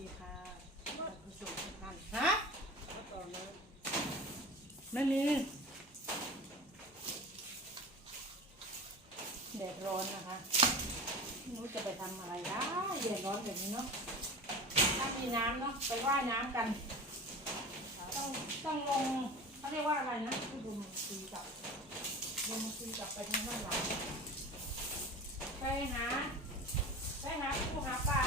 ดีค่ะนผู้ชมทุกท่านฮะก็ต่อนะไม่มีแดดร้อนนะคะไม่รู้จะไปทำอะไรได้แดดร้อนแบบนี้เนาะถ้ามีน้ำเนาะไปว่ายน้ำกัน ต้องต้องลงเขาเรียกว่าอะไรนะที่ลงตีกับลงตีกับไปทางด้านหลังไปหาไปหาผู้หาปลา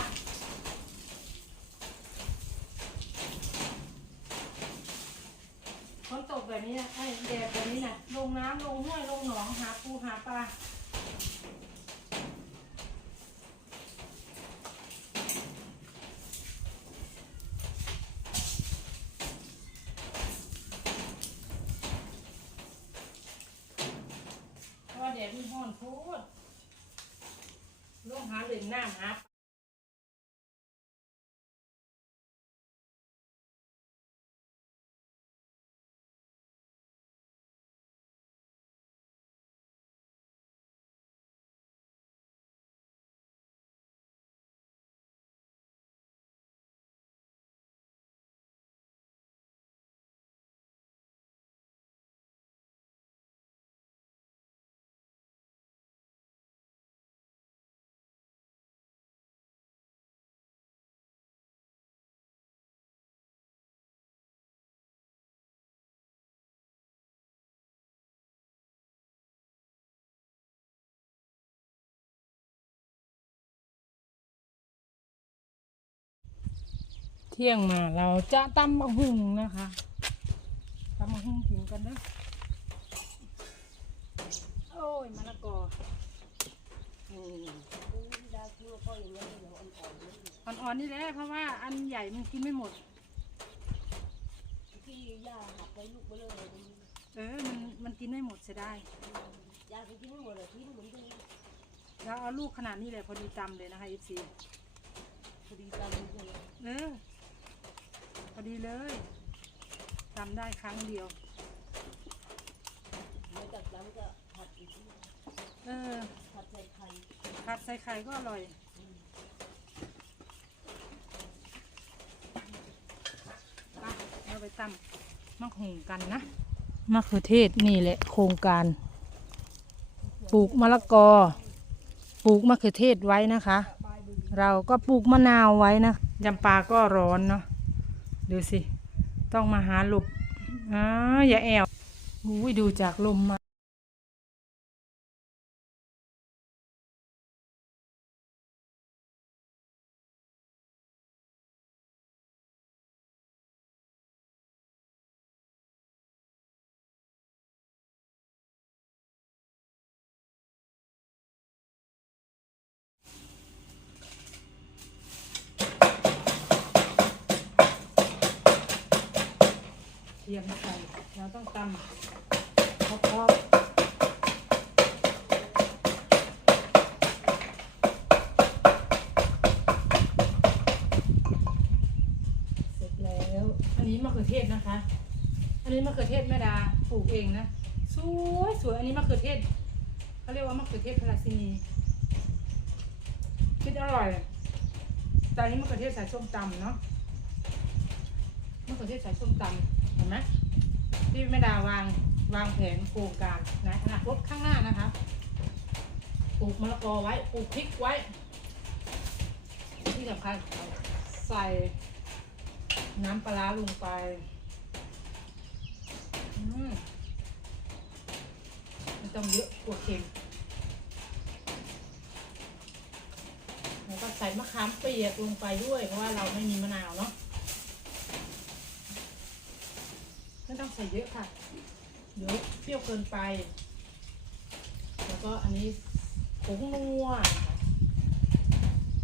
ฝนตกแบบนี้นะไอ้แดดแบบนี้นะลงน้ำลงห้วยลงหนองหาปูหาปลาเพราะว่าแดดมันร้อนโพูดลงหาเหรียญน้ำหา เที่ยงมาเราจะตำมะฮุงนะคะตำมะฮุงกินกันนะโอ้ยมะละกออืมดาวคิดว่าพ่ออย่างนี้เดี๋ยวอ่อนๆนิดนึงอ่อนๆนี่แหละเพราะว่าอันใหญ่มันกินไม่หมดที่ย่าหักไว้ลูกไปเลยเออมันมันกินไม่หมดเสียดายย่าไปกินไม่หมดเลยทิ้งเหมือนเดิมเราเอาลูกขนาดนี้เลยพอดีตำเลยนะคะเอฟซีพอดีตามเลยเออ พอดีเลยตำได้ครั้งเดียว แล้วจากนั้นก็ผัดอีกทีเออ ผัดใส่ไข่ผัดใส่ไข่ก็อร่อย ไปเราไปตำมะฮุงกันนะ มะเขือเทศนี่แหละโครงการ ปลูกมะละกอ ปลูกมะเขือเทศไว้นะคะ เราก็ปลูกมะนาวไว้นะยำปลาก็ร้อนเนาะ ดูสิ ต้องมาหาหลบอ้าอย่าแอวอุ้ยดูจากลมมา ทียมไข่เราต้องตำเพราะเสร็จแล้ว อันนี้มะเขือเทศนะคะ อันนี้มะเขือเทศแม่ดาปลูกเองนะ สวยสวยอันนี้มะเขือเทศเขาเรียกว่ามะเขือเทศพาราซินีคิดอร่อยแต่อันนี้มะเขือเทศใส่ส้มตำเนาะมะเขือเทศใส่ส้มตำ ห็นไหมที่แม่ดาวางวางแผนโครงการนะอนาคตข้างหน้านะคะปลูกมะละกอไว้ปลูกพริกไว้ ที่สำคัญใส่น้ำปลาลงไปอืมต้องเยอะกลัวเค็มแล้วก็ใส่มะขามเปียกลงไปด้วย เพราะว่าเราไม่มีมะนาวเนาะ ไม่ต้องใส่เยอะค่ะ เดี๋ยวเปรี้ยวเกินไป แล้วก็อันนี้ผงนัว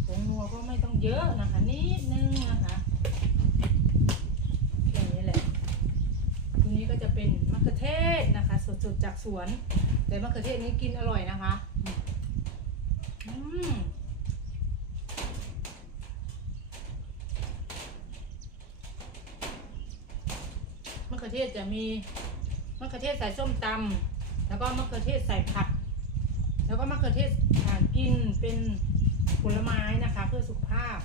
ผงนัวก็ไม่ต้องเยอะนะคะ นิดนึงนะคะอย่นี้แหละทีนี้ก็จะเป็นมะเขือเทศนะคะ สดๆจากสวน แต่มะเขือเทศนี้กินอร่อยนะคะ อืม เขือเทศจะมีมะเขือเทศใส่ส้มตำแล้วก็มะเขือเทศใส่ผัก แล้วก็มะเขือเทศกินเป็นผลไม้นะคะ เพื่อสุขภาพ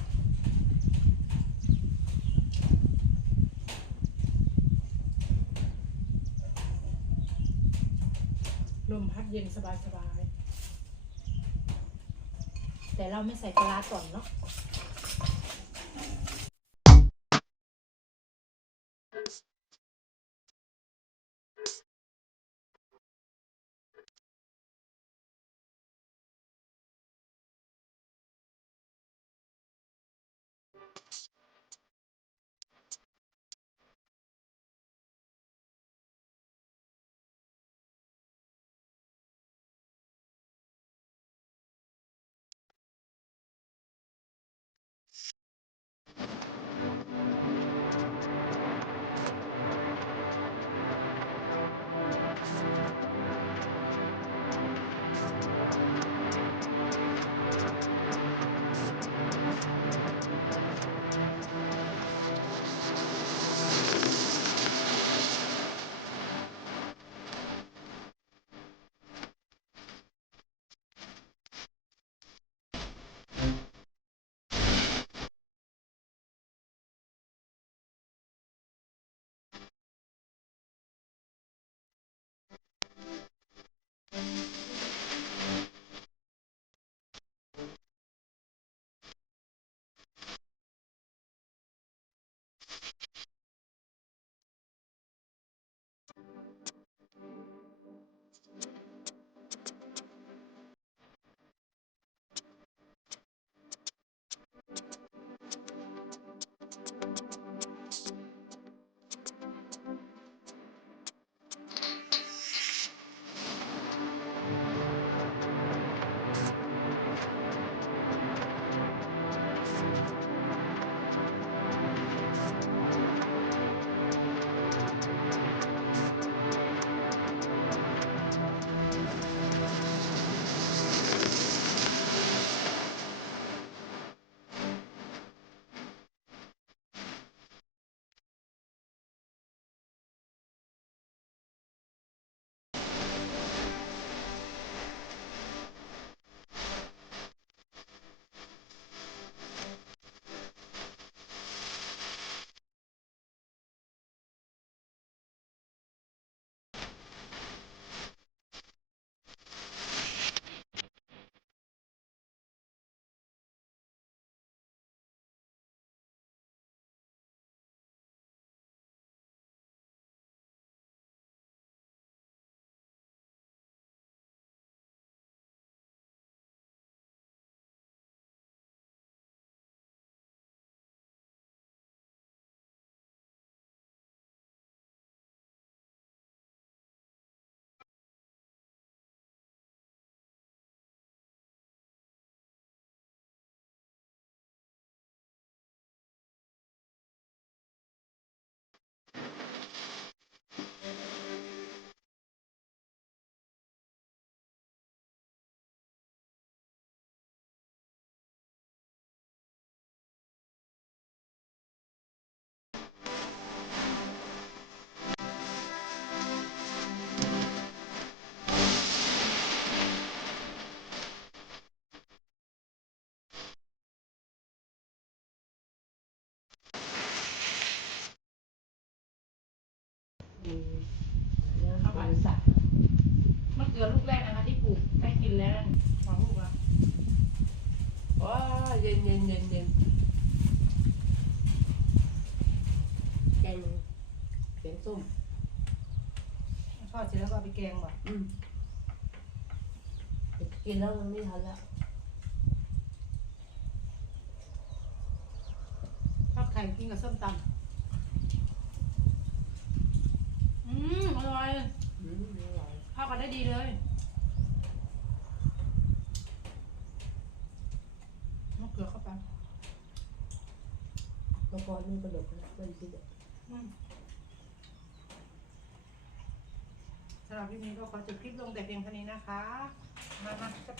ลมพัดเย็นสบายๆแต่เราไม่ใส่กะลาต่อนเนาะ อืมเอาไปสัตว์มะเขือลูกแรกนะคะที่ปลูกได้กินแล้วสองลูกละว้าเย็นเย็นเย็นเย็นแกงแกงส้มทอดเสร็จแล้วก็เอาไปแกงบ่อืมกินแล้วมันไม่ทันแล้วทอดไข่กินกับส้มตำ อืมอร่อยอืมอร่อยเข้ากันได้ดีเลยมะเขือเข้าไปตะกอนนี่กระดกนะไมันคิดอะอืมสำหรับคลิปนี้ก็ขอจบคลิปลงแต่เพียงเท่านี้นะคะ มามาจับ